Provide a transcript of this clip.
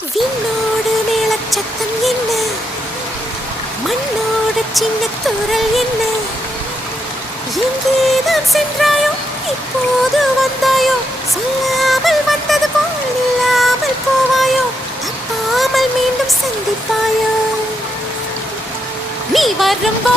விண்ணோடு மேளச்சத்தம் என்ன, மண்ணோடு சின்ன தூரல் என்ன, எங்கேதான் சென்றாயோ இப்போது வந்தாயோ, சொல்லாமல் வந்தது போல் இல்லாமல் போவாயோ, தப்பாமல் மீண்டும் சந்திப்பாயோ, நீ வரும்போ